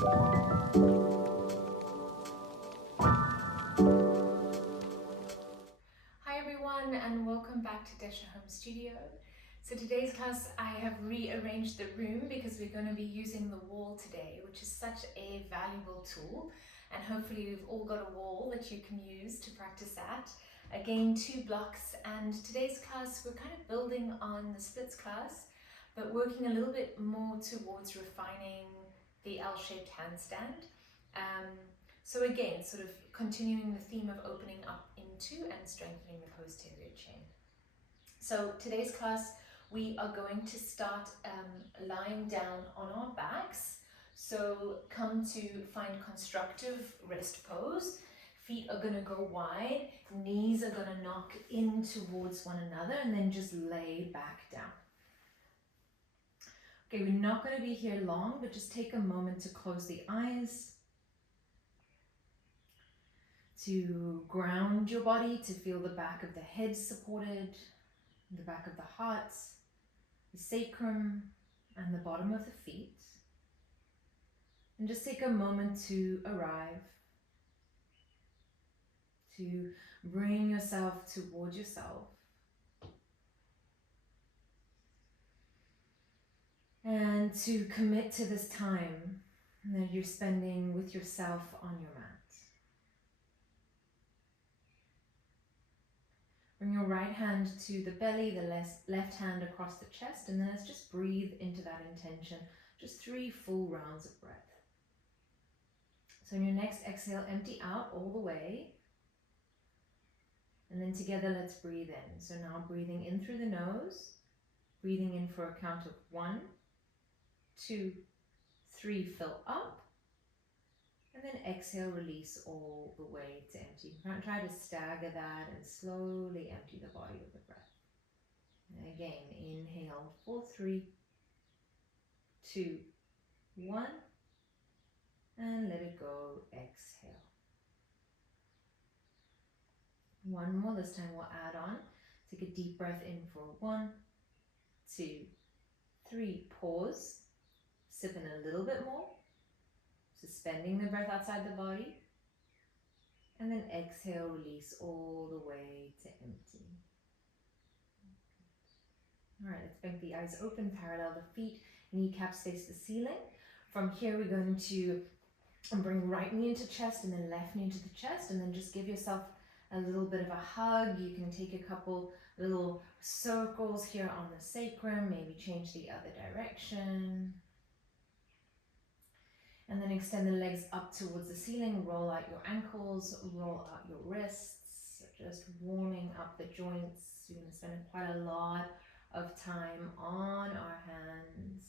Hi everyone and welcome back to Desha Home Studio. So today's class I have rearranged the room because we're going to be using the wall today, which is such a valuable tool, and hopefully we've all got a wall that you can use to practice at. Again, 2 blocks, and today's class we're kind of building on the splits class but working a little bit more towards refining the L-shaped handstand. So again, sort of continuing the theme of opening up into and strengthening the posterior chain. So today's class, we are going to start lying down on our backs. So come to find constructive rest pose. Feet are going to go wide, knees are going to knock in towards one another, and then just lay back down. Okay, we're not going to be here long, but just take a moment to close the eyes, to ground your body, to feel the back of the head supported, the back of the heart, the sacrum, and the bottom of the feet. And just take a moment to arrive, to bring yourself towards yourself. And to commit to this time that you're spending with yourself on your mat. Bring your right hand to the belly, the left hand across the chest, and then let's just breathe into that intention. Just 3 full rounds of breath. So in your next exhale, empty out all the way. And then together, let's breathe in. So now breathing in through the nose, breathing in for a count of 1, 2, 3, fill up. And then exhale, release all the way to empty. Try to stagger that and slowly empty the body with the breath. And again, inhale for 3, 2, 1, and let it go, exhale. One more, this time we'll add on. Take a deep breath in for 1, 2, 3, pause, sip in a little bit more, suspending the breath outside the body, and then exhale, release all the way to empty. All right, let's blink the eyes open, parallel the feet, kneecaps face the ceiling. From here, we're going to bring right knee into chest and then left knee into the chest, and then just give yourself a little bit of a hug. You can take a couple little circles here on the sacrum, maybe change the other direction. And then extend the legs up towards the ceiling, roll out your ankles, roll out your wrists, just warming up the joints. You're going to spend quite a lot of time on our hands.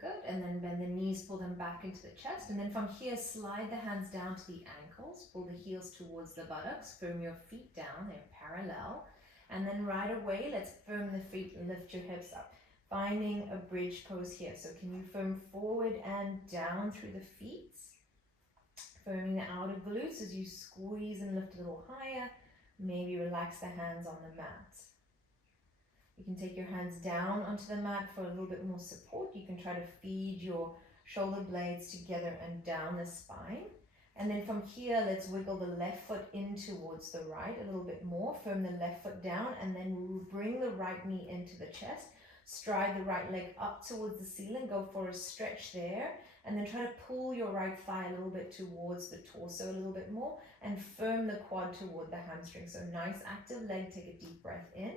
Good, and then bend the knees, pull them back into the chest, and then from here, slide the hands down to the ankles, pull the heels towards the buttocks, firm your feet down, they're parallel, and then right away, let's firm the feet and lift your hips up, finding a bridge pose here. So can you firm forward and down through the feet, firming the outer glutes as you squeeze and lift a little higher, maybe relax the hands on the mat. You can take your hands down onto the mat for a little bit more support. You can try to feed your shoulder blades together and down the spine. And then from here, let's wiggle the left foot in towards the right a little bit more. Firm the left foot down and then bring the right knee into the chest. Stride the right leg up towards the ceiling. Go for a stretch there. And then try to pull your right thigh a little bit towards the torso a little bit more. And firm the quad toward the hamstring. So nice active leg. Take a deep breath in.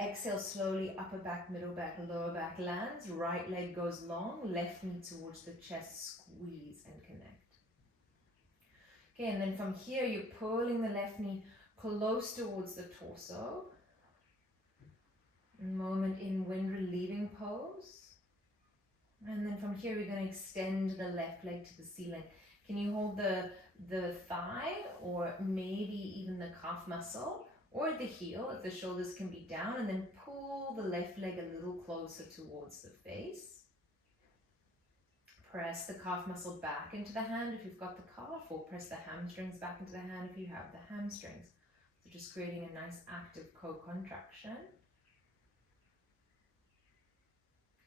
Exhale slowly, upper back, middle back, lower back lands. Right leg goes long, left knee towards the chest, squeeze and connect. Okay, and then from here, you're pulling the left knee close towards the torso. Moment in wind relieving pose. And then from here, we're going to extend the left leg to the ceiling. Can you hold the thigh or maybe even the calf muscle? Or the heel, if the shoulders can be down, and then pull the left leg a little closer towards the face. Press the calf muscle back into the hand if you've got the calf, or press the hamstrings back into the hand if you have the hamstrings. So just creating a nice active co-contraction.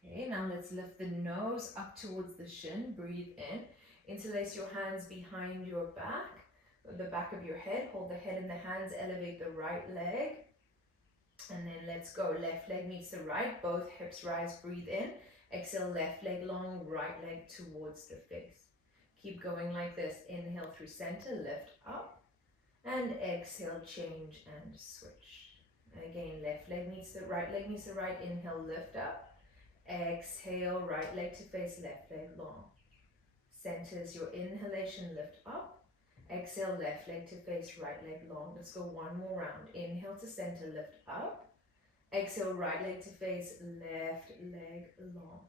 Okay, now let's lift the nose up towards the shin. Breathe in. Interlace your hands behind your back, the back of your head. Hold the head in the hands. Elevate the right leg. And then let's go. Left leg meets the right. Both hips rise. Breathe in. Exhale, left leg long, right leg towards the face. Keep going like this. Inhale through center, lift up. And exhale, change and switch. Again, left leg meets the right leg meets the right. Inhale, lift up. Exhale, right leg to face, left leg long. Center is your inhalation, lift up. Exhale, left leg to face, right leg long. Let's go one more round. Inhale to center, lift up. Exhale, right leg to face, left leg long.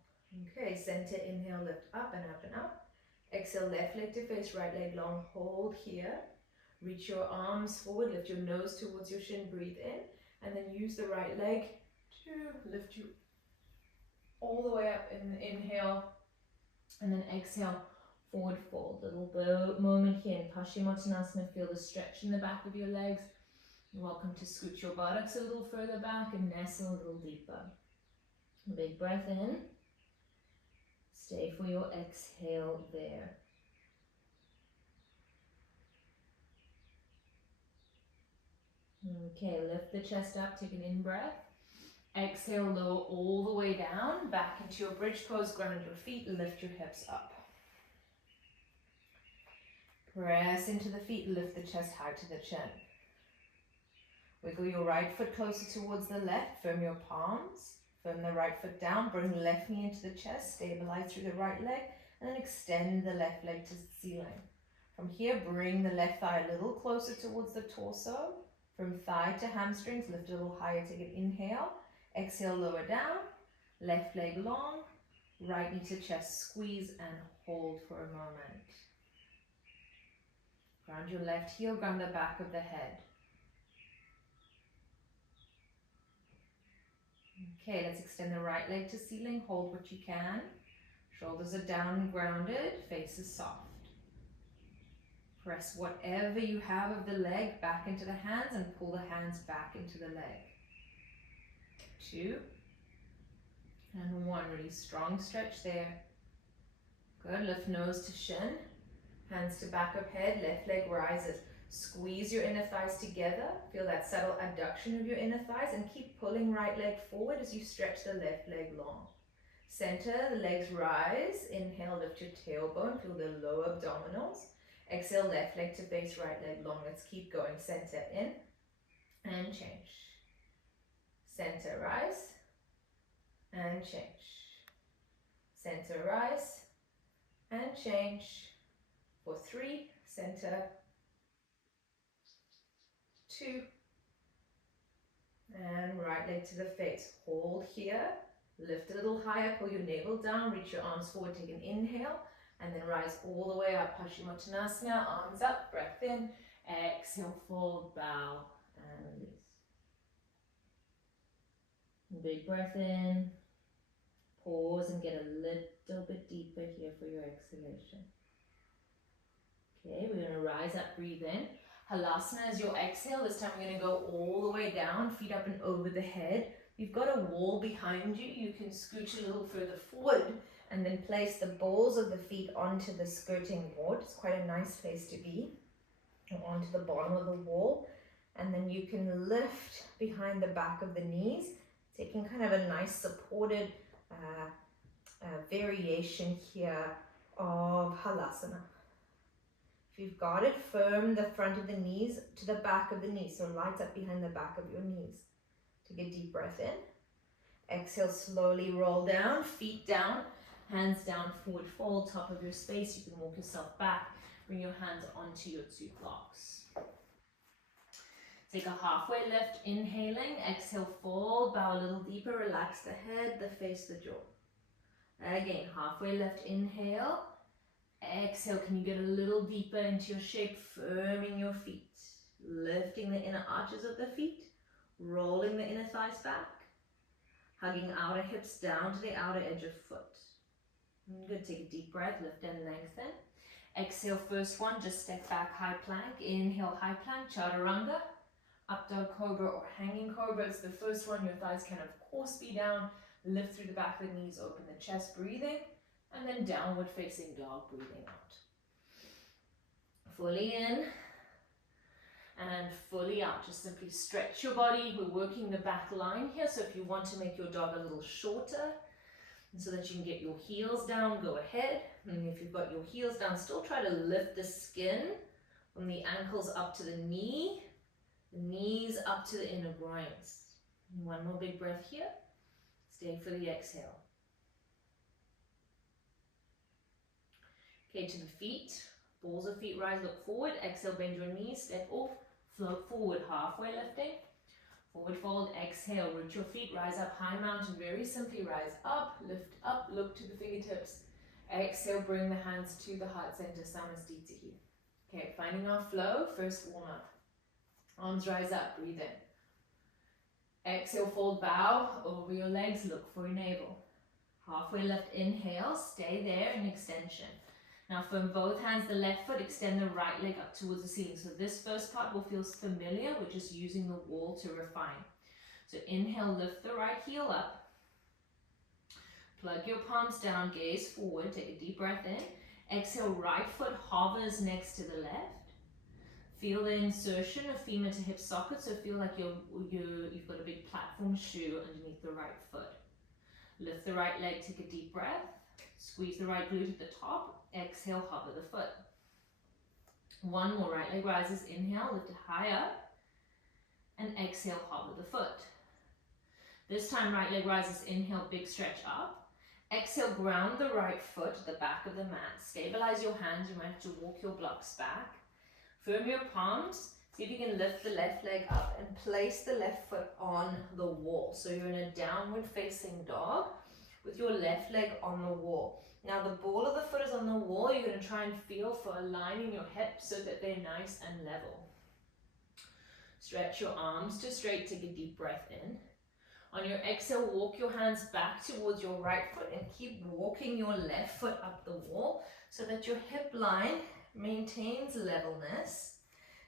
Okay, center, inhale, lift up and up and up. Exhale, left leg to face, right leg long. Hold here. Reach your arms forward, lift your nose towards your shin, breathe in. And then use the right leg to lift you all the way up in the inhale. And then exhale, forward fold. Little moment here in Paschimottanasana. Feel the stretch in the back of your legs. You're welcome to scoot your buttocks a little further back and nestle a little deeper. Big breath in. Stay for your exhale there. Okay, lift the chest up, take an in-breath. Exhale, lower all the way down, back into your bridge pose, ground your feet, lift your hips up. Press into the feet, lift the chest high to the chin. Wiggle your right foot closer towards the left, firm your palms, firm the right foot down, bring the left knee into the chest, stabilize through the right leg, and then extend the left leg to the ceiling. From here, bring the left thigh a little closer towards the torso. From thigh to hamstrings, lift a little higher, take an inhale. Exhale, lower down, left leg long, right knee to chest, squeeze and hold for a moment. Ground your left heel, ground the back of the head. Okay, let's extend the right leg to ceiling, hold what you can. Shoulders are down and grounded, face is soft. Press whatever you have of the leg back into the hands and pull the hands back into the leg. 2 and 1. Really strong stretch there. Good. Lift nose to shin. Hands to back of head. Left leg rises. Squeeze your inner thighs together. Feel that subtle adduction of your inner thighs and keep pulling right leg forward as you stretch the left leg long. Center, the legs rise. Inhale, lift your tailbone. Feel the lower abdominals. Exhale, left leg to face, right leg long. Let's keep going. Center in and change. Center, rise and change. Center, rise and change. For 3, center, 2, and right leg to the face. Hold here, lift a little higher, pull your navel down, reach your arms forward, take an inhale, and then rise all the way up. Paschimottanasana, arms up, breath in, exhale, fold, bow, and release. Big breath in, pause and get a little bit deeper here for your exhalation. Okay, we're going to rise up, breathe in. Halasana is your exhale. This time we're going to go all the way down, feet up and over the head. You've got a wall behind you. You can scooch a little further forward and then place the balls of the feet onto the skirting board. It's quite a nice place to be. Onto the bottom of the wall. And then you can lift behind the back of the knees, taking kind of a nice supported variation here of Halasana. If you've got it, firm the front of the knees to the back of the knees, so light up behind the back of your knees. Take a deep breath in. Exhale, slowly roll down, feet down, hands down, forward fold, top of your space. You can walk yourself back, bring your hands onto your 2 blocks. Take a halfway lift, inhaling, exhale, fold, bow a little deeper, relax the head, the face, the jaw. Again, halfway lift, inhale. Exhale, can you get a little deeper into your shape, firming your feet, lifting the inner arches of the feet, rolling the inner thighs back, hugging outer hips down to the outer edge of foot. Good, take a deep breath, lift and lengthen. Exhale, first one, just step back, high plank. Inhale, high plank, chaturanga, up dog cobra or hanging cobra. It's the first one, your thighs can of course be down. Lift through the back of the knees, open the chest, breathing, and then downward facing dog, breathing out. Fully in and fully out. Just simply stretch your body. We're working the back line here, so if you want to make your dog a little shorter, so that you can get your heels down, go ahead. And if you've got your heels down, still try to lift the skin from the ankles up to the knee, the knees up to the inner groins. One more big breath here. Stay for the exhale. Okay, to the feet. Balls of feet rise, look forward. Exhale, bend your knees, step off, float forward, halfway lifting. Forward fold, exhale, root your feet, rise up, high mountain. Very simply rise up, lift up, look to the fingertips. Exhale, bring the hands to the heart center, Samasthiti. Okay, finding our flow, first warm up. Arms rise up, breathe in. Exhale, fold, bow over your legs, look for your navel. Halfway lift, inhale, stay there in extension. Now from both hands, the left foot, extend the right leg up towards the ceiling. So this first part will feel familiar. We're just using the wall to refine. So inhale, lift the right heel up. Plug your palms down, gaze forward, take a deep breath in. Exhale, right foot hovers next to the left. Feel the insertion of femur to hip socket, so feel like you've got a big platform shoe underneath the right foot. Lift the right leg, take a deep breath. Squeeze the right glute at the top. Exhale, hover the foot. One more, right leg rises, inhale, lift it high up. And exhale, hover the foot. This time, right leg rises, inhale, big stretch up. Exhale, ground the right foot at the back of the mat. Stabilize your hands, you might have to walk your blocks back. Firm your palms. See if you can lift the left leg up and place the left foot on the wall. So you're in a downward facing dog with your left leg on the wall. Now the ball of the foot is on the wall. You're going to try and feel for aligning your hips so that they're nice and level. Stretch your arms to straight, take a deep breath in. On your exhale, walk your hands back towards your right foot and keep walking your left foot up the wall so that your hip line maintains levelness.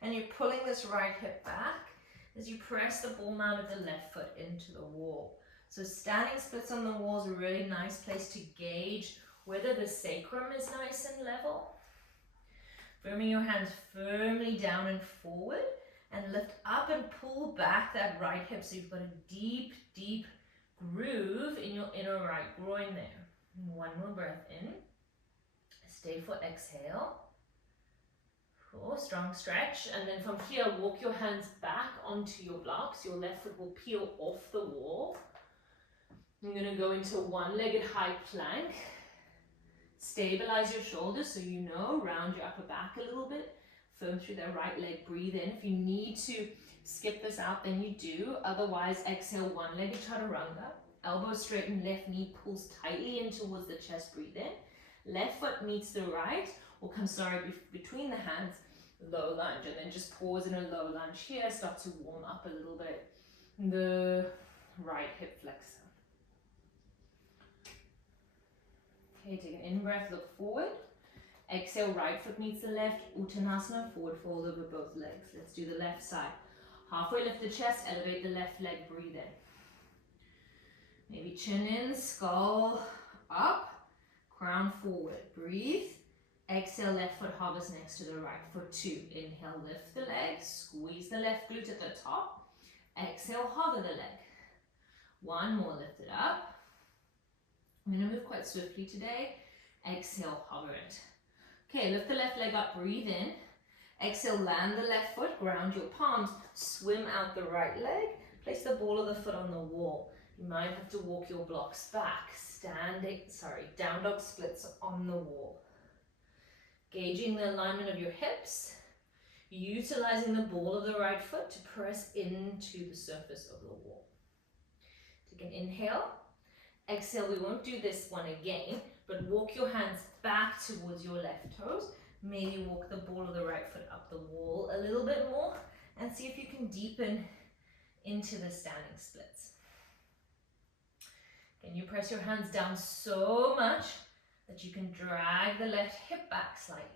And you're pulling this right hip back as you press the ball mount of the left foot into the wall. So standing splits on the wall is a really nice place to gauge whether the sacrum is nice and level. Firming your hands firmly down and forward and lift up and pull back that right hip so you've got a deep, deep groove in your inner right groin there. One more breath in. Stay for exhale. Cool, strong stretch. And then from here, walk your hands back onto your blocks. Your left foot will peel off the wall. You're going to go into one-legged high plank. Stabilize your shoulders so you know, round your upper back a little bit. Firm through that right leg, breathe in. If you need to skip this out, then you do. Otherwise, exhale, one-legged chaturanga. Elbow straighten, left knee pulls tightly in towards the chest, breathe in. Left foot meets the right, or comes between the hands, low lunge. And then just pause in a low lunge here, start to warm up a little bit. The right hip flexor. Okay, take an in-breath, look forward. Exhale, right foot meets the left, Uttanasana, forward fold over both legs. Let's do the left side. Halfway lift the chest, elevate the left leg, breathe in. Maybe chin in, skull up, crown forward, breathe. Exhale, left foot hovers next to the right foot, 2. Inhale, lift the leg, squeeze the left glute at the top. Exhale, hover the leg. One more, lift it up. I'm going to move quite swiftly today. Exhale, hover it. Okay, lift the left leg up, breathe in. Exhale, land the left foot, ground your palms, swim out the right leg. Place the ball of the foot on the wall. You might have to walk your blocks back. Down dog splits on the wall. Gauging the alignment of your hips. Utilizing the ball of the right foot to press into the surface of the wall. Take an inhale. Exhale, we won't do this one again, but walk your hands back towards your left toes. Maybe walk the ball of the right foot up the wall a little bit more and see if you can deepen into the standing splits. Can you press your hands down so much that you can drag the left hip back slightly?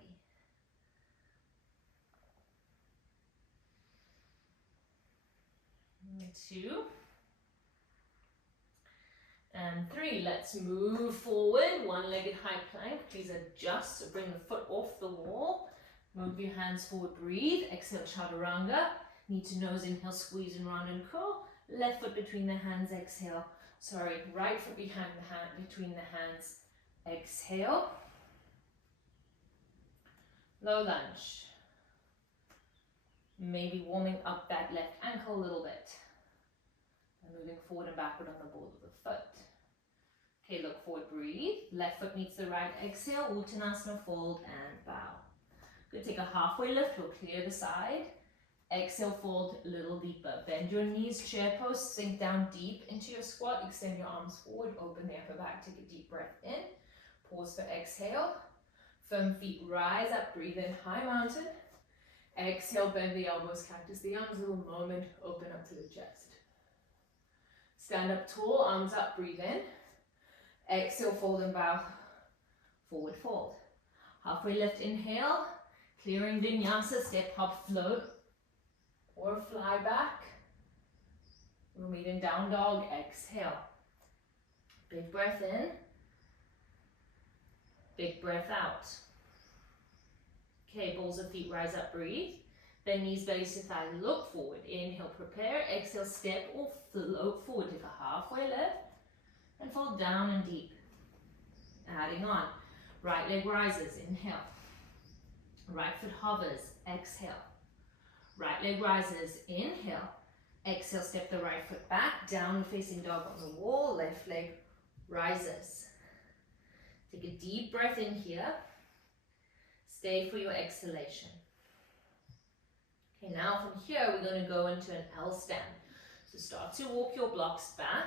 And 2. And 3, let's move forward, one-legged high plank. Please adjust, so bring the foot off the wall. Move your hands forward, breathe. Exhale, chaturanga. Knee to nose, inhale, squeeze and round and curl. Left foot between the hands, exhale. Sorry, right foot behind the hand, between the hands, exhale. Low lunge. Maybe warming up that left ankle a little bit. And moving forward and backward on the ball of the foot. Okay, look forward, breathe. Left foot meets the right, exhale. Uttanasana, fold and bow. Good, take a halfway lift, we'll clear the side. Exhale, fold a little deeper. Bend your knees, chair pose, sink down deep into your squat. Extend your arms forward, open the upper back, take a deep breath in. Pause for exhale. Firm feet, rise up, breathe in, high mountain. Exhale, bend the elbows, cactus the arms, a little moment, open up to the chest. Stand up tall, arms up, breathe in. Exhale, fold and bow, forward fold. Halfway lift, inhale, clearing vinyasa, step, hop, float, or fly back. We'll meet in down dog, exhale. Big breath in, big breath out. Okay, balls of feet, rise up, breathe. Then knees, bellies to thigh, look forward. Inhale, prepare. Exhale, step or float forward. Take a halfway lift and fall down and deep. Adding on. Right leg rises, inhale. Right foot hovers, exhale. Right leg rises, inhale. Exhale, step the right foot back, downward facing dog on the wall. Left leg rises. Take a deep breath in here. Stay for your exhalation. Okay, now from here we're going to go into an L stand. So start to walk your blocks back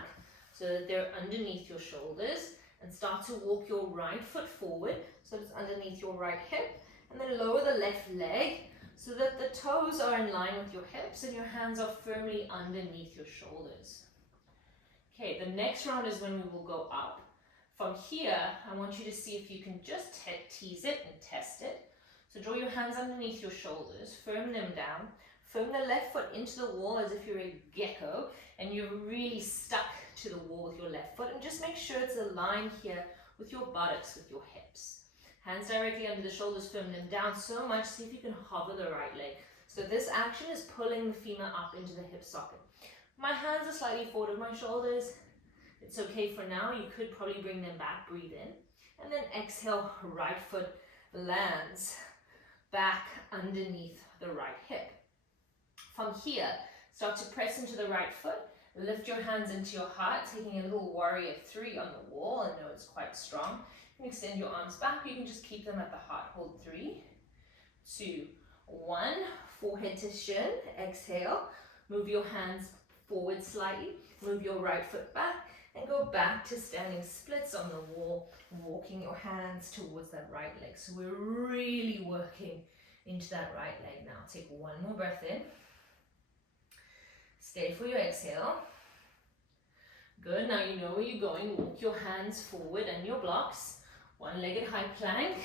so that they're underneath your shoulders, and start to walk your right foot forward so it's underneath your right hip, and then lower the left leg so that the toes are in line with your hips and your hands are firmly underneath your shoulders. Okay, the next round is when we will go up. From here, I want you to see if you can just tease it and test it. So draw your hands underneath your shoulders, firm them down, firm the left foot into the wall as if you're a gecko and you're really stuck to the wall with your left foot, and just make sure it's aligned here with your buttocks, with your hips. Hands directly under the shoulders, firm them down so much, see if you can hover the right leg. So this action is pulling the femur up into the hip socket. My hands are slightly forward of my shoulders. It's okay for now, you could probably bring them back, breathe in, and then exhale, right foot lands back underneath the right hip. From here, start to press into the right foot, lift your hands into your heart, taking a little warrior 3 on the wall, and know it's quite strong. You can extend your arms back, you can just keep them at the heart, hold 3, 2, 1, forehead to shin, exhale, move your hands forward slightly, move your right foot back, and go back to standing splits on the wall, walking your hands towards that right leg. So we're really working into that right leg now. Take one more breath in. Stay for your exhale. Good, now you know where you're going. Walk your hands forward and your blocks. One-legged high plank,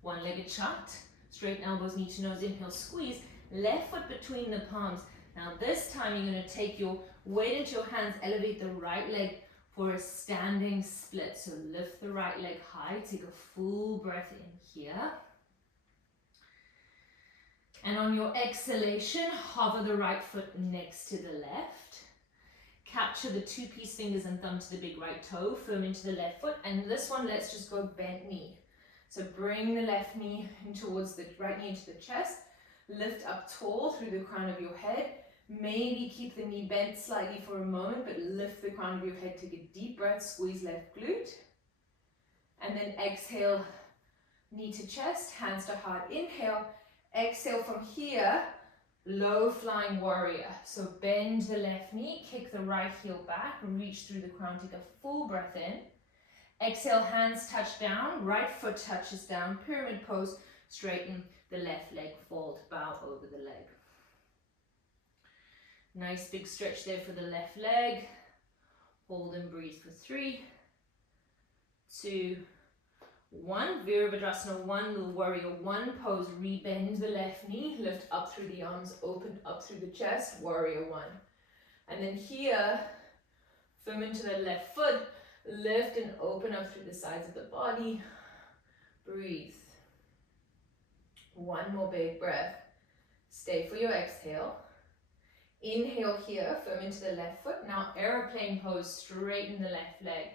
one-legged chut. Straighten elbows, knee to nose, inhale, squeeze. Left foot between the palms. Now this time you're going to take your weight into your hands, elevate the right leg for a standing split. So lift the right leg high, take a full breath in here. And on your exhalation, hover the right foot next to the left. Capture the 2 peace fingers and thumb to the big right toe, firm into the left foot. And this one, let's just go bent knee. So bring the left knee in towards the right knee into the chest. Lift up tall through the crown of your head. Maybe keep the knee bent slightly for a moment, but lift the crown of your head, take a deep breath, squeeze left glute. And then exhale, knee to chest, hands to heart, inhale. Exhale from here, low flying warrior. So bend the left knee, kick the right heel back, reach through the crown, take a full breath in. Exhale, hands touch down, right foot touches down, pyramid pose, straighten the left leg, fold, bow over the leg. Nice big stretch there for the left leg. Hold and breathe for 3, 2, 1. Virabhadrasana 1, little warrior 1 pose. Rebend the left knee, lift up through the arms, open up through the chest, warrior 1. And then here, firm into the left foot, Lift and open up through the sides of the body. Breathe. One more big breath. Stay for your exhale. Inhale here, firm into the left foot. Now airplane pose, straighten the left leg.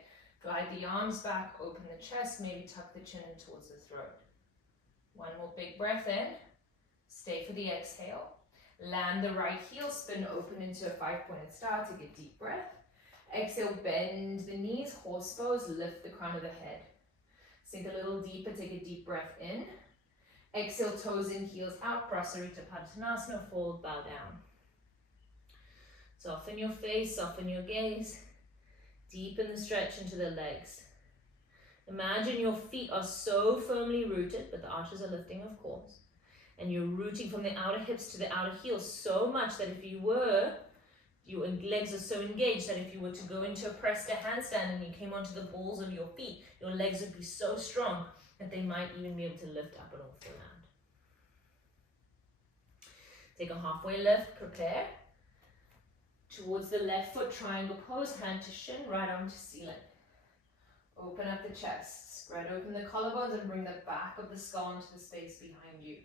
Glide the arms back, open the chest, maybe tuck the chin in towards the throat. One more big breath in. Stay for the exhale. Land the right heel, spin open into a 5-pointed star. Take a deep breath. Exhale, bend the knees, horse pose, lift the crown of the head. Sink a little deeper, take a deep breath in. Exhale, toes in, heels out, Prasarita Padottanasana, fold, bow down. Soften your face, soften your gaze. Deepen the stretch into the legs. Imagine your feet are so firmly rooted, but the arches are lifting, of course. And you're rooting from the outer hips to the outer heels so much that if your legs are so engaged that if you were to go into a press to handstand and you came onto the balls of your feet, your legs would be so strong that they might even be able to lift up and off the land. Take a halfway lift, prepare. Towards the left foot, triangle pose, hand to shin, right arm to ceiling. Open up the chest, spread open the collarbones and bring the back of the skull into the space behind you.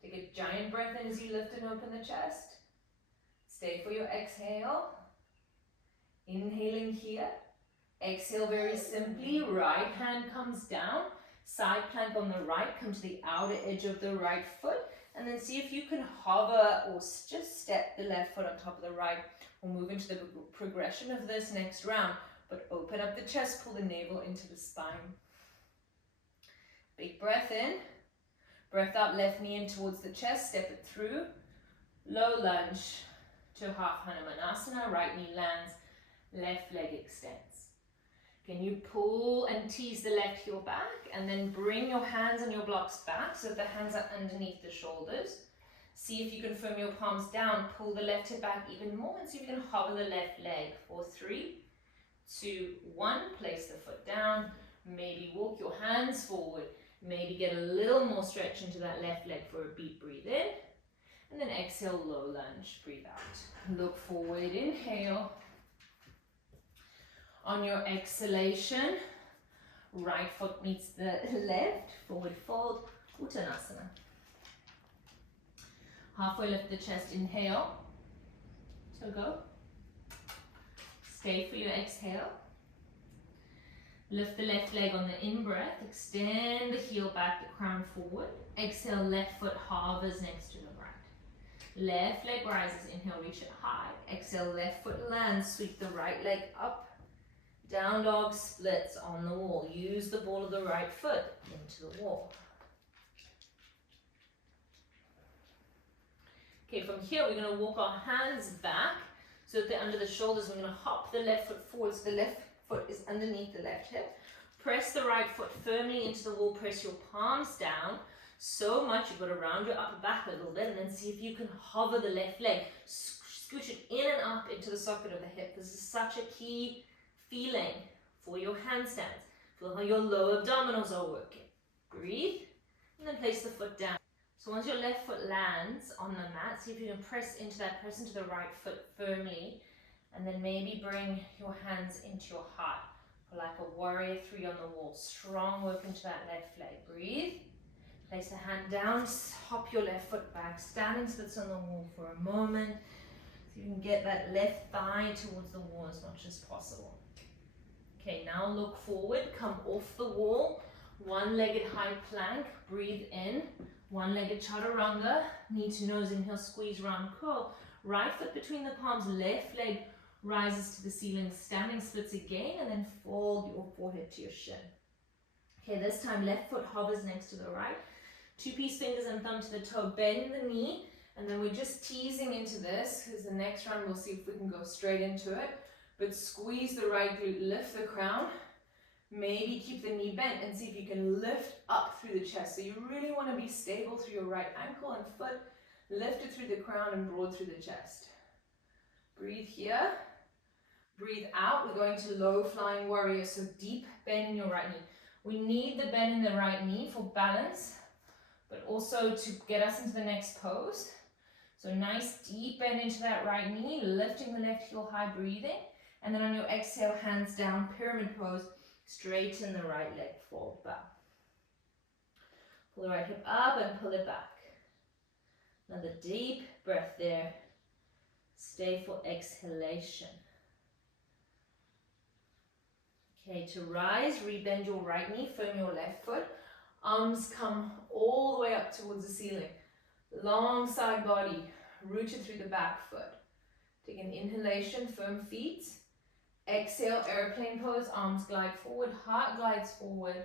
Take a giant breath in as you lift and open the chest. Stay for your exhale. Inhaling here. Exhale very simply, right hand comes down, side plank on the right, come to the outer edge of the right foot, and then see if you can hover or just step the left foot on top of the right, or move into the progression of this next round, but open up the chest, pull the navel into the spine. Big breath in, breath out, left knee in towards the chest, step it through, low lunge to half Hanumanasana, right knee lands, left leg extends. Can you pull and tease the left heel back and then bring your hands and your blocks back so that the hands are underneath the shoulders. See if you can firm your palms down, pull the left hip back even more and see if you can hover the left leg for 3, 2, 1. Place the foot down, maybe walk your hands forward, maybe get a little more stretch into that left leg for a beat, breathe in. And then exhale, low lunge, breathe out. Look forward, inhale. On your exhalation, right foot meets the left, forward fold, Uttanasana. Halfway lift the chest, inhale. So go. Stay for your exhale. Lift the left leg on the in-breath, extend the heel back, the crown forward. Exhale, left foot hovers next to the right. Left leg rises, inhale, reach it high. Exhale, left foot lands, sweep the right leg up. Down dog splits on the wall. Use the ball of the right foot into the wall. Okay, from here we're going to walk our hands back so that they're under the shoulders. We're going to hop the left foot forward so the left foot is underneath the left hip. Press the right foot firmly into the wall. Press your palms down so much you've got to round your upper back a little bit and then see if you can hover the left leg. Scooch it in and up into the socket of the hip. This is such a key feeling for your handstands. Feel how your lower abdominals are working. Breathe, and then place the foot down. So once your left foot lands on the mat, see if you can press into the right foot firmly, and then maybe bring your hands into your heart, like a warrior 3 on the wall. Strong work into that left leg. Breathe, place the hand down, hop your left foot back, standing splits on the wall for a moment, so you can get that left thigh towards the wall as much as possible. Okay, now look forward, come off the wall, one-legged high plank, breathe in, one-legged chaturanga, knee to nose, inhale, squeeze, round curl, right foot between the palms, left leg rises to the ceiling, standing splits again, and then fold your forehead to your shin. Okay, this time left foot hovers next to the right, 2 peace fingers and thumb to the toe, bend the knee, and then we're just teasing into this, because the next round we'll see if we can go straight into it. But squeeze the right glute, lift the crown, maybe keep the knee bent and see if you can lift up through the chest. So you really want to be stable through your right ankle and foot, lift it through the crown and broad through the chest. Breathe here, breathe out. We're going to low flying warrior, so deep bend in your right knee. We need the bend in the right knee for balance, but also to get us into the next pose. So nice deep bend into that right knee, lifting the left heel high, breathing. And then on your exhale, hands down, pyramid pose, straighten the right leg forward, bow. Pull the right hip up and pull it back. Another deep breath there. Stay for exhalation. Okay, to rise, rebend your right knee, firm your left foot. Arms come all the way up towards the ceiling. Long side body, rooted through the back foot. Take an inhalation, firm feet. Exhale, airplane pose, arms glide forward, heart glides forward.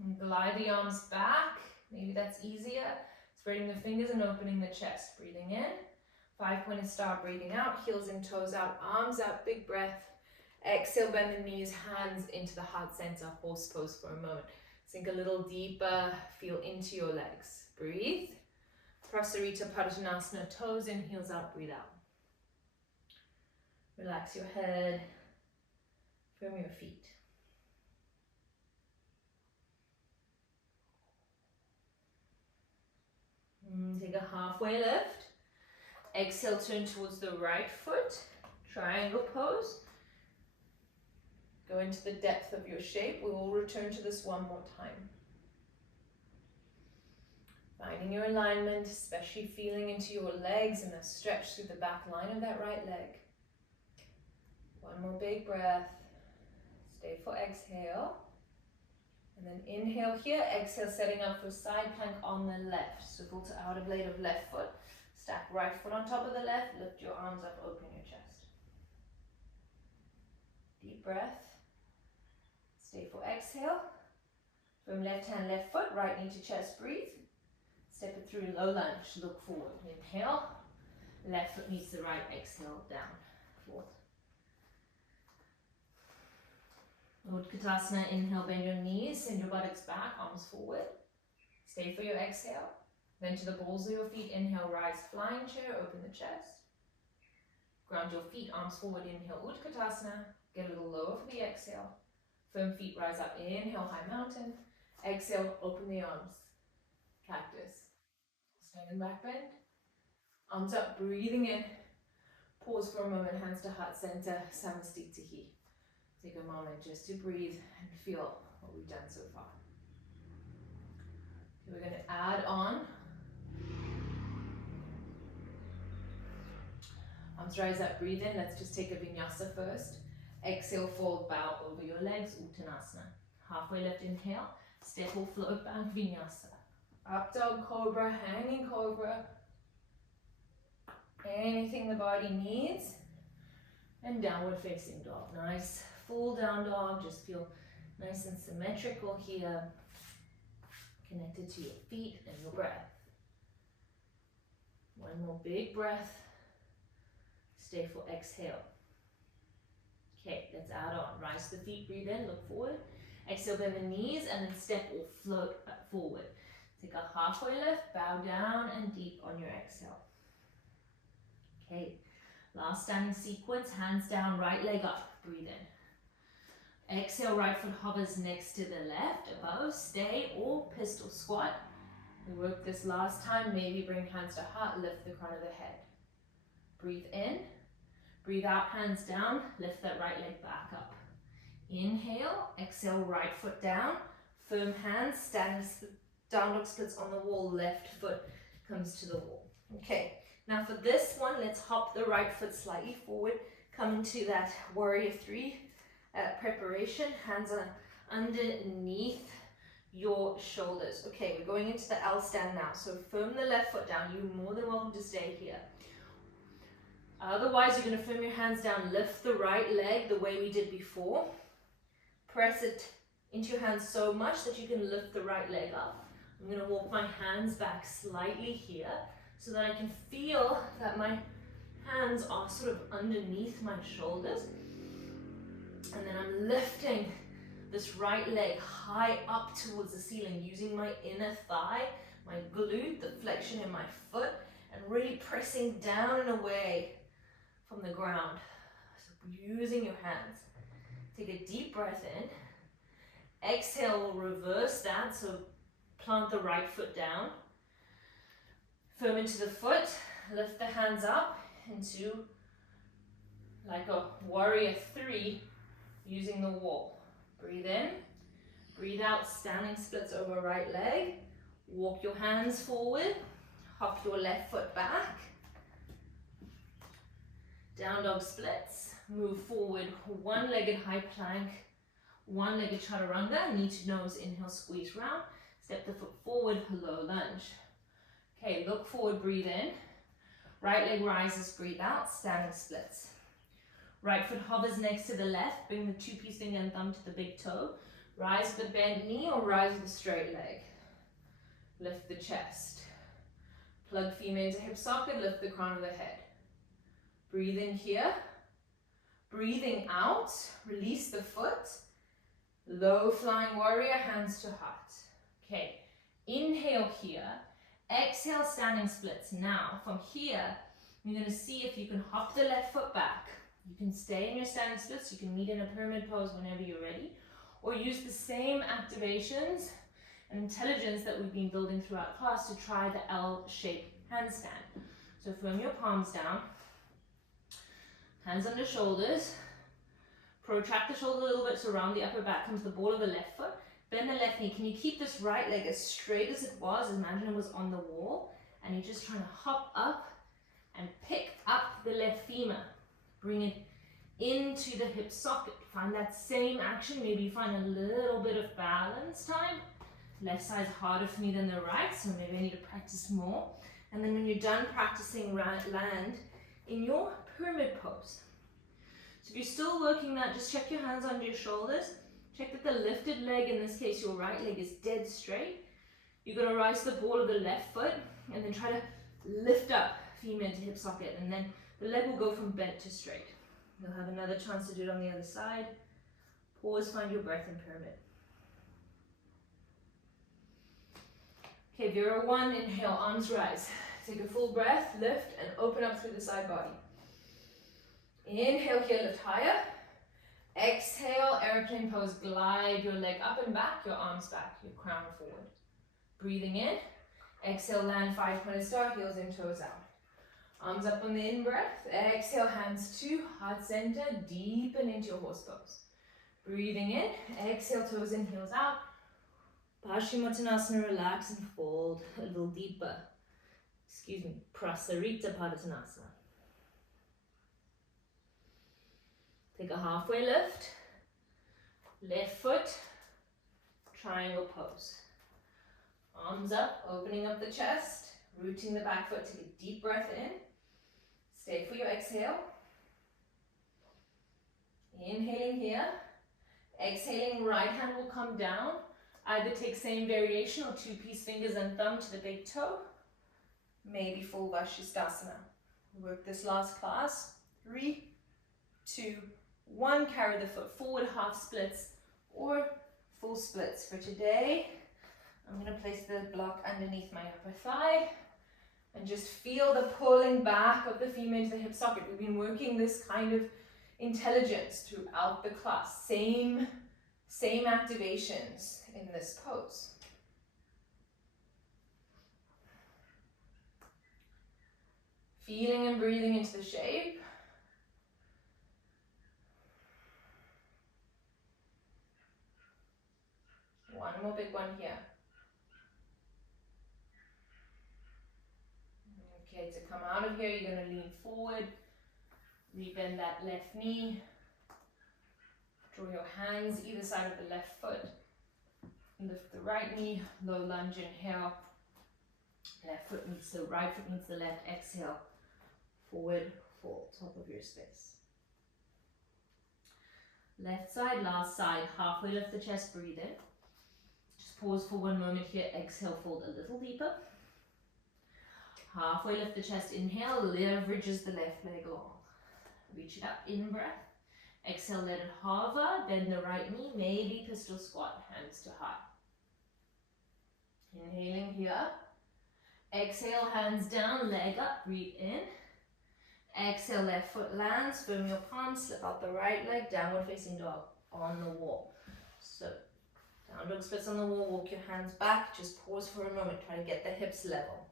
And glide the arms back, maybe that's easier. Spreading the fingers and opening the chest. Breathing in, 5-pointed star, breathing out, heels and toes out, arms out, big breath. Exhale, bend the knees, hands into the heart center, horse pose for a moment. Sink a little deeper, feel into your legs. Breathe. Prasarita Padottanasana, toes in, heels out, breathe out. Relax your head, firm your feet. Take a halfway lift. Exhale, turn towards the right foot, triangle pose. Go into the depth of your shape. We will return to this one more time. Finding your alignment, especially feeling into your legs and the stretch through the back line of that right leg. One more big breath. Stay for exhale. And then inhale here, exhale, setting up for side plank on the left. Swivel to outer blade of left foot. Stack right foot on top of the left. Lift your arms up, open your chest. Deep breath. Stay for exhale. From left hand, left foot, right knee to chest, breathe. Step it through, low lunge, look forward. Inhale. Left foot meets the right, exhale, down, forward. Utkatasana, inhale, bend your knees, send your buttocks back, arms forward. Stay for your exhale. Then to the balls of your feet, inhale, rise, flying chair, open the chest. Ground your feet, arms forward, inhale, Utkatasana. Get a little lower for the exhale. Firm feet, rise up, inhale, high mountain. Exhale, open the arms. Cactus. Standing back bend. Arms up, breathing in. Pause for a moment, hands to heart center, Samastitihi. Take a moment just to breathe and feel what we've done so far. Okay, we're going to add on. Arms rise up, breathe in. Let's just take a vinyasa first. Exhale, fold, bow over your legs, Uttanasana. Halfway lift, inhale. Step or float back, vinyasa. Up dog cobra, hanging cobra. Anything the body needs. And downward facing dog. Nice full down dog. Just feel nice and symmetrical here. Connected to your feet and your breath. One more big breath. Stay for exhale. Okay, let's add on. Rise the feet, breathe in, look forward. Exhale, bend the knees, and then step or float forward. Take a halfway lift, bow down and deep on your exhale. Okay, last standing sequence, hands down, right leg up, breathe in. Exhale, right foot hovers next to the left, above, stay or pistol squat. We worked this last time, maybe bring hands to heart, lift the crown of the head. Breathe in, breathe out, hands down, lift that right leg back up. Inhale, exhale, right foot down, firm hands, down dog splits on the wall, left foot comes to the wall. Okay, now for this one, let's hop the right foot slightly forward, come into that warrior three preparation, hands on underneath your shoulders. Okay, we're going into the L stand now, so firm the left foot down. You're more than welcome to stay here. Otherwise, you're going to firm your hands down, lift the right leg the way we did before. Press it into your hands so much that you can lift the right leg up. I'm going to walk my hands back slightly here so that I can feel that my hands are sort of underneath my shoulders. And then I'm lifting this right leg high up towards the ceiling, using my inner thigh, my glute, the flexion in my foot, and really pressing down and away from the ground. So using your hands. Take a deep breath in. Exhale, we'll reverse that. So plant the right foot down. Firm into the foot. Lift the hands up into like a warrior 3 using the wall. Breathe in, breathe out, standing splits over right leg. Walk your hands forward, hop your left foot back. Down dog splits, move forward, one-legged high plank, one-legged chaturanga, knee to nose, inhale, squeeze round. Step the foot forward, low lunge. Okay, look forward, breathe in. Right leg rises, breathe out, standing splits. Right foot hovers next to the left, bring the two-piece finger and thumb to the big toe. Rise with a bent knee or rise with a straight leg. Lift the chest. Plug femur into hip socket, lift the crown of the head. Breathe in here. Breathing out, release the foot. Low flying warrior, hands to heart. Okay, inhale here. Exhale, standing splits. Now, from here, you're going to see if you can hop the left foot back. You can stay in your standing splits. You can meet in a pyramid pose whenever you're ready. Or use the same activations and intelligence that we've been building throughout class to try the L-shaped handstand. So firm your palms down. Hands under shoulders. Protract the shoulder a little bit, so around the upper back comes the ball of the left foot. Bend the left knee. Can you keep this right leg as straight as it was? Imagine it was on the wall. And you're just trying to hop up and pick up the left femur. Bring it into the hip socket. Find that same action. Maybe you find a little bit of balance time. Left side's harder for me than the right, so maybe I need to practice more. And then when you're done practicing, land in your pyramid pose. So if you're still working that, just check your hands under your shoulders. Check that the lifted leg, in this case your right leg, is dead straight. You're going to rise the ball of the left foot and then try to lift up femur into hip socket, and then the leg will go from bent to straight. You'll have another chance to do it on the other side. Pause, find your breath in pyramid. Okay, Vera 1, inhale, arms rise. Take a full breath, lift and open up through the side body. Inhale here, lift higher. Exhale, airplane pose, glide your leg up and back, your arms back, your crown forward. Breathing in. Exhale, land 5-pointed star, heels in, toes out. Arms up on the in-breath. Exhale, hands to heart center, deepen into your horse pose. Breathing in. Exhale, toes in, heels out. Paschimottanasana, relax and fold a little deeper. Prasarita Padottanasana. Take a halfway lift. Left foot, triangle pose. Arms up, opening up the chest, rooting the back foot. Take a deep breath in. Stay for your exhale. Inhaling here. Exhaling, right hand will come down. Either take same variation or two-piece fingers and thumb to the big toe. Maybe full Vashisthasana. Work this last class. 3, 2, 1. Carry the foot forward, half splits or full splits. For today, I'm going to place the block underneath my upper thigh and just feel the pulling back of the femur into the hip socket. We've been working this kind of intelligence throughout the class. Same activations in this pose. Feeling and breathing into the shape. One more big one here. Okay, to come out of here, you're going to lean forward, rebend that left knee, draw your hands either side of the left foot, lift the right knee, low lunge, inhale, left foot meets the right foot meets the left, exhale, forward, fold, top of your space. Left side, last side, halfway lift the chest, breathe in. Just pause for 1 moment here, exhale, fold a little deeper. Halfway lift the chest, inhale, leverages the left leg long. Reach it up, in breath. Exhale, let it hover, bend the right knee, maybe pistol squat, hands to heart. Inhaling here. Exhale, hands down, leg up, breathe in. Exhale, left foot lands, firm your palms, slip out the right leg, downward facing dog on the wall. So, down dog splits on the wall, walk your hands back, just pause for a moment, try to get the hips level.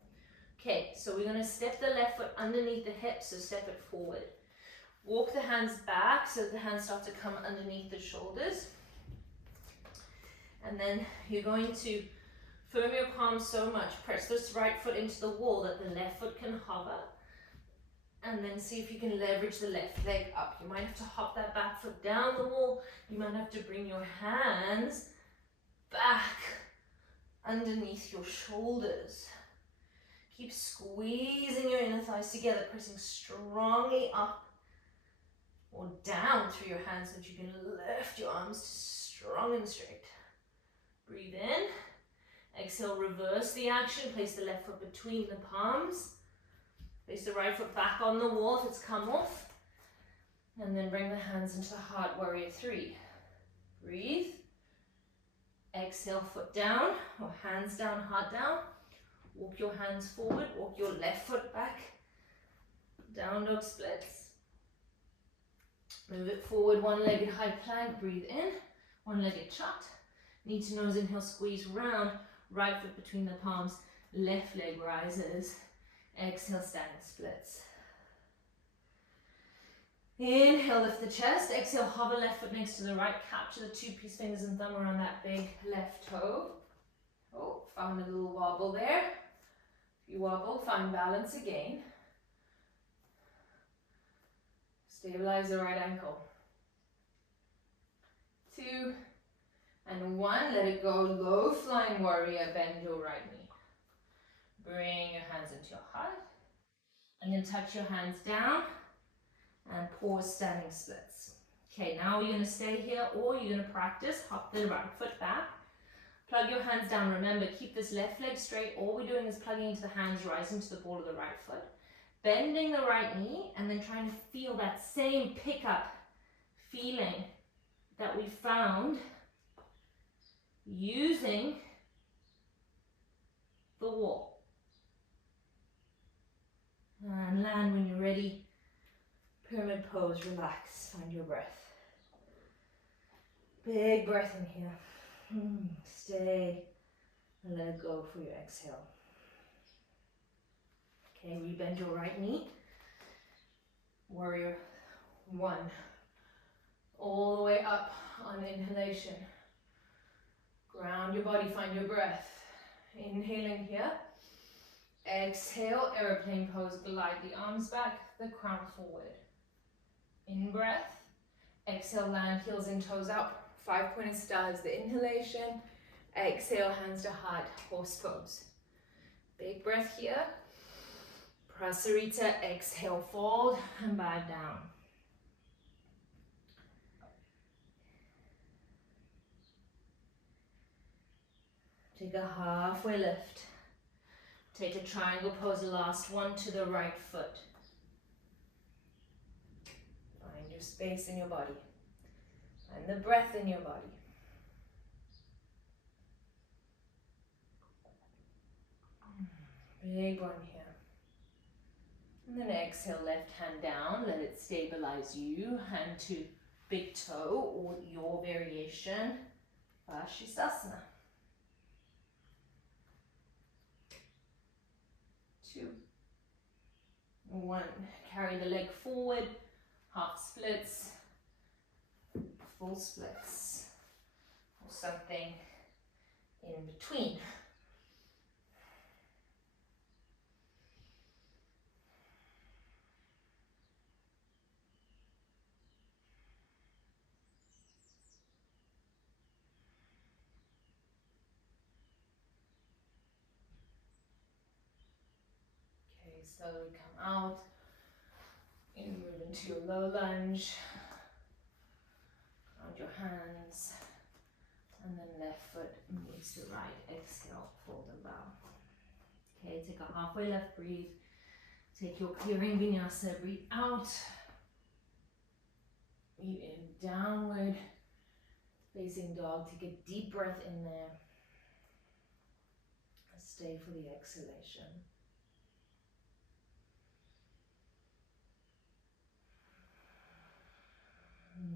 Okay, so we're going to step the left foot underneath the hips, so step it forward. Walk the hands back so that the hands start to come underneath the shoulders. And then you're going to firm your palms so much, press this right foot into the wall that the left foot can hover. And then see if you can leverage the left leg up. You might have to hop that back foot down the wall. You might have to bring your hands back underneath your shoulders. Keep squeezing your inner thighs together, pressing strongly up or down through your hands so that you can lift your arms strong and straight. Breathe in. Exhale, reverse the action. Place the left foot between the palms. Place the right foot back on the wall if it's come off. And then bring the hands into the heart, warrior three. Breathe. Exhale, foot down, or hands down, heart down. Walk your hands forward, walk your left foot back. Down dog splits. Move it forward, one-legged high plank, breathe in. One-legged shut. Knee to nose, inhale, squeeze round. Right foot between the palms, left leg rises. Exhale, standing splits. Inhale, lift the chest. Exhale, hover left foot next to the right. Capture the two piece fingers and thumb around that big left toe. Oh, found a little wobble there. If you wobble, find balance again. Stabilize the right ankle. 2 and 1. Let it go. Low flying warrior. Bend your right knee. Bring your hands into your heart. And then touch your hands down. And pause, standing splits. Okay, now you're going to stay here or you're going to practice. Hop the right foot back. Plug your hands down. Remember, keep this left leg straight. All we're doing is plugging into the hands, rising to the ball of the right foot. Bending the right knee and then trying to feel that same pickup feeling that we found using the wall. And land when you're ready. Pyramid pose, relax, find your breath. Big breath in here. Stay and let it go for your exhale. Okay, rebend your right knee. Warrior 1. All the way up on inhalation. Ground your body, find your breath. Inhaling here. Exhale, airplane pose, glide the arms back, the crown forward. In breath. Exhale, land, heels and toes up. 5-pointed star is the inhalation. Exhale, hands to heart, horse pose. Big breath here. Prasarita, exhale, fold and back down. Take a halfway lift. Take a triangle pose, last one to the right foot. Find your space in your body. Find the breath in your body. Big one here. And then exhale, left hand down. Let it stabilize you. Hand to big toe or your variation. Vashisthasana. 2, 1. Carry the leg forward. Half splits. Full splits. Or something in between. Slowly come out and move into your low lunge. Ground your hands. And then left foot meets the right. Exhale, fold and bow. Okay, take a halfway left, breathe. Take your clearing vinyasa, breathe out. Breathe in, downward facing dog. Take a deep breath in there. Stay for the exhalation.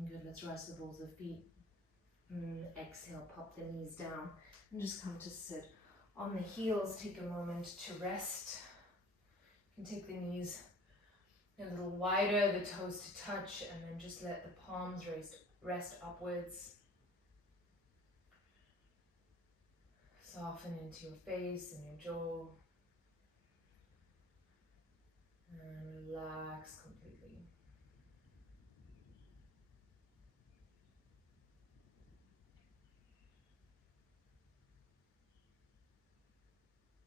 Good, let's rise the balls of feet. Exhale, pop the knees down and just come to sit on the heels. Take a moment to rest. You can take the knees A little wider, the toes to touch, and then just let the palms rest upwards. Soften into your face and your jaw. And relax completely.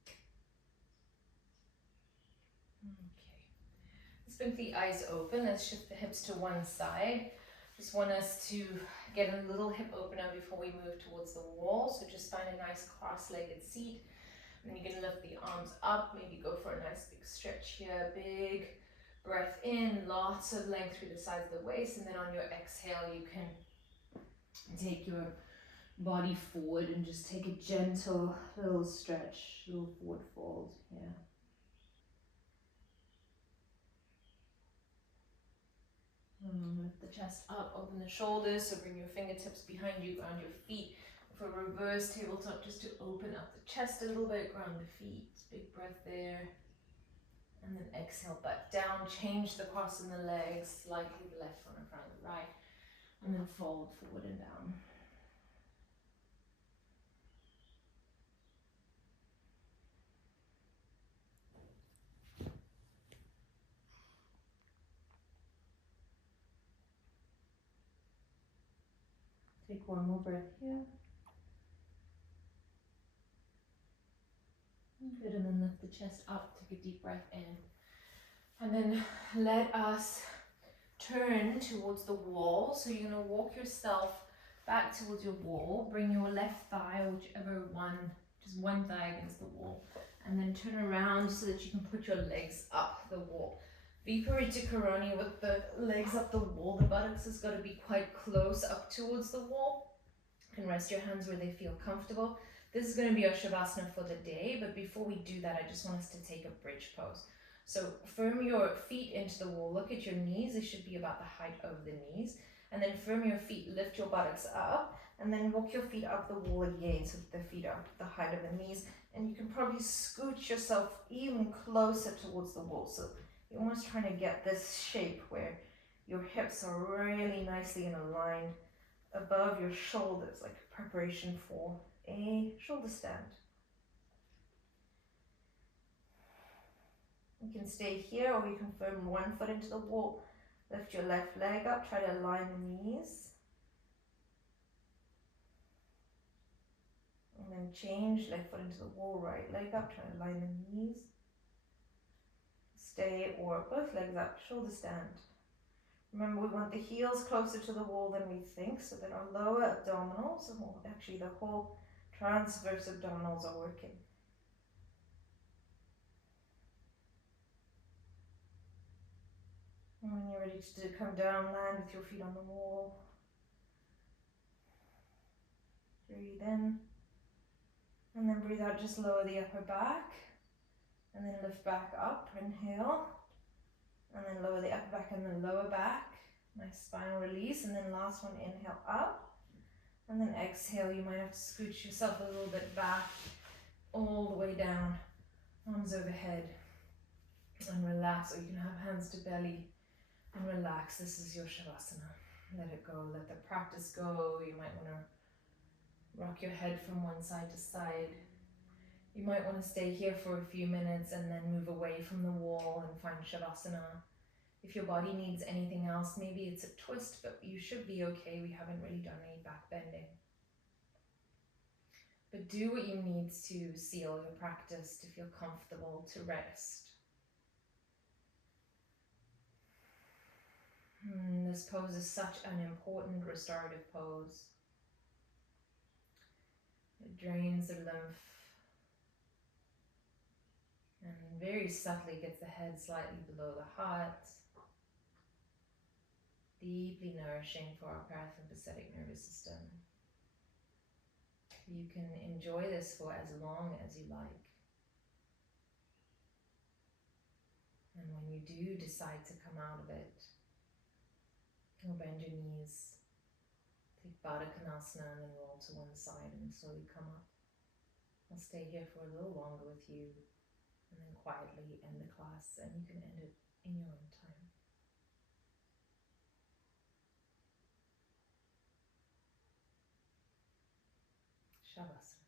Okay. Let's blink the eyes open. Let's shift the hips to one side. Just want us to get a little hip opener before we move towards the wall. So just find a nice cross-legged seat. And you can lift the arms up. Maybe go for a nice big stretch here. Big breath in. Lots of length through the sides of the waist. And then on your exhale, you can take your body forward and just take a gentle little stretch, little forward fold here. Lift the chest up, open the shoulders, so bring your fingertips behind you, ground your feet. For reverse tabletop, just to open up the chest a little bit, ground the feet, big breath there. And then exhale back down, change the cross in the legs, slightly the left one in front of the right, and then fold forward and down. Take one more breath here. Good, and then lift the chest up, take a deep breath in. And then let us turn towards the wall. So you're gonna walk yourself back towards your wall, bring your left thigh, whichever one, just one thigh against the wall, and then turn around so that you can put your legs up the wall. Viparita Karani with the legs up the wall, the buttocks has got to be quite close up towards the wall. You can rest your hands where they feel comfortable. This is going to be our Shavasana for the day, but before we do that, I just want us to take a bridge pose. So firm your feet into the wall, look at your knees, they should be about the height of the knees, and then firm your feet, lift your buttocks up, and then walk your feet up the wall again so that the feet are the height of the knees, and you can probably scooch yourself even closer towards the wall. So you're almost trying to get this shape where your hips are really nicely in a line above your shoulders, like preparation for a shoulder stand. You can stay here, or you can firm one foot into the wall, lift your left leg up, try to align the knees, and then change, left foot into the wall, right leg up, try to align the knees, stay, or both legs up, shoulder stand. Remember, we want the heels closer to the wall than we think, so that our lower abdominals, well, actually the whole transverse abdominals are working. And when you're ready to come down, land with your feet on the wall. Breathe in, and then breathe out, just lower the upper back, and then lift back up, inhale, and then lower the upper back and the lower back. Nice spinal release, and then last one, inhale up, and then exhale. You might have to scooch yourself a little bit back, all the way down, arms overhead, and relax, or you can have hands to belly, and relax. This is your Shavasana. Let it go, let the practice go. You might want to rock your head from one side to side. You might want to stay here for a few minutes and then move away from the wall and find Shavasana. If your body needs anything else, maybe it's a twist, but you should be okay. We haven't really done any back bending. But do what you need to seal your practice, to feel comfortable, to rest. This pose is such an important restorative pose. It drains the lymph and very subtly gets the head slightly below the heart. Deeply nourishing for our parasympathetic nervous system. You can enjoy this for as long as you like. And when you do decide to come out of it, you'll bend your knees, take Baddha Konasana and then roll to one side and slowly come up. I'll stay here for a little longer with you and then quietly end the class, and you can end it in your own time. Shavasana.